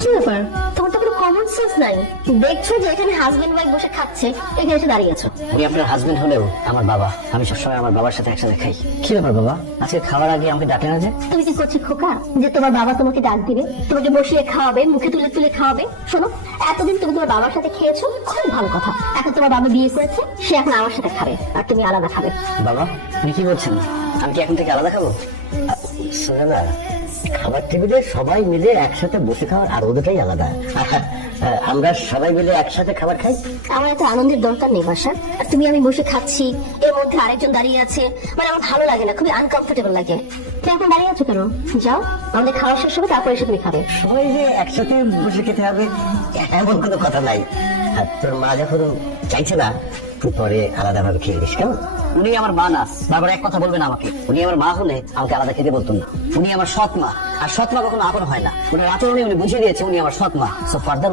কি ব্যাপার, তোমার তো কোনো কমন সেন্স নাই? দেখছো যে এখানে হাজবেন্ড ওয়াইফ বসে খাচ্ছে, এখানে এসে দাঁড়িয়ে আছো। উনি আপনার হাজবেন্ড হলেও আমার বাবা। আমি সবসময় আমার বাবার সাথে একসাথে খাই। কি ব্যাপার বাবা, আজকে খাওয়ার আগে আমাকে ডাকে না যে? তুমি কি করছো খোকা, যে তোমার বাবা তোমাকে ডাক দিবে, তোমাকে বসিয়ে খাওয়াবে, মুখে তুলে তুলে খাওয়াবে? শোনো, এতদিন তুমি তোমার বাবার সাথে খেয়েছো, খুব ভালো কথা। এখন তোমার বাবা বিয়ে করেছে, সে এখন আমার সাথে খাবে, আর তুমি আলাদা খাবে। বাবা আপনি কি বলছেন? আমি কি এখন থেকে আলাদা খাবো? সোহেলা, খাবার টেবিলে সবাই মিলে একসাথে বসে খাওয়ার আর ওদেরটাই আলাদা। আমরা সবাই মিলে একসাথে খাবার খাই। আমার এত আনন্দের দরকার নেই বাসা। আর তুমি আমি বসে খাচ্ছি, এর মধ্যে আরেকজন দাঁড়িয়ে আছে, মানে আমার ভালো লাগে না, খুবই আনকমফোর্টেবল লাগে। তুমি এখন দাঁড়িয়ে আছো কেন? যাও, আমাদের খাওয়া শেষ হবে, তারপর এসে তুমি খাবে। সবাই যে একসাথে বসে খেতে হবে এমন কোনো কথা নাই। আর তোর মা যখন চাইছে না, তুই পরে আলাদা ভাবে খেয়ে নিস, কেমন? উনি আমার মা না, বাবার এক কথা বলবেন আমাকে। উনি আমার মা হলে আমাকে আলাদা খেতে বলতেন না। উনি আমার সৎ মা, আর সৎ মা কখনো আপন হয় না। উনি আচরণে উনি বুঝিয়ে দিয়েছে উনি আমার সৎ মা। So further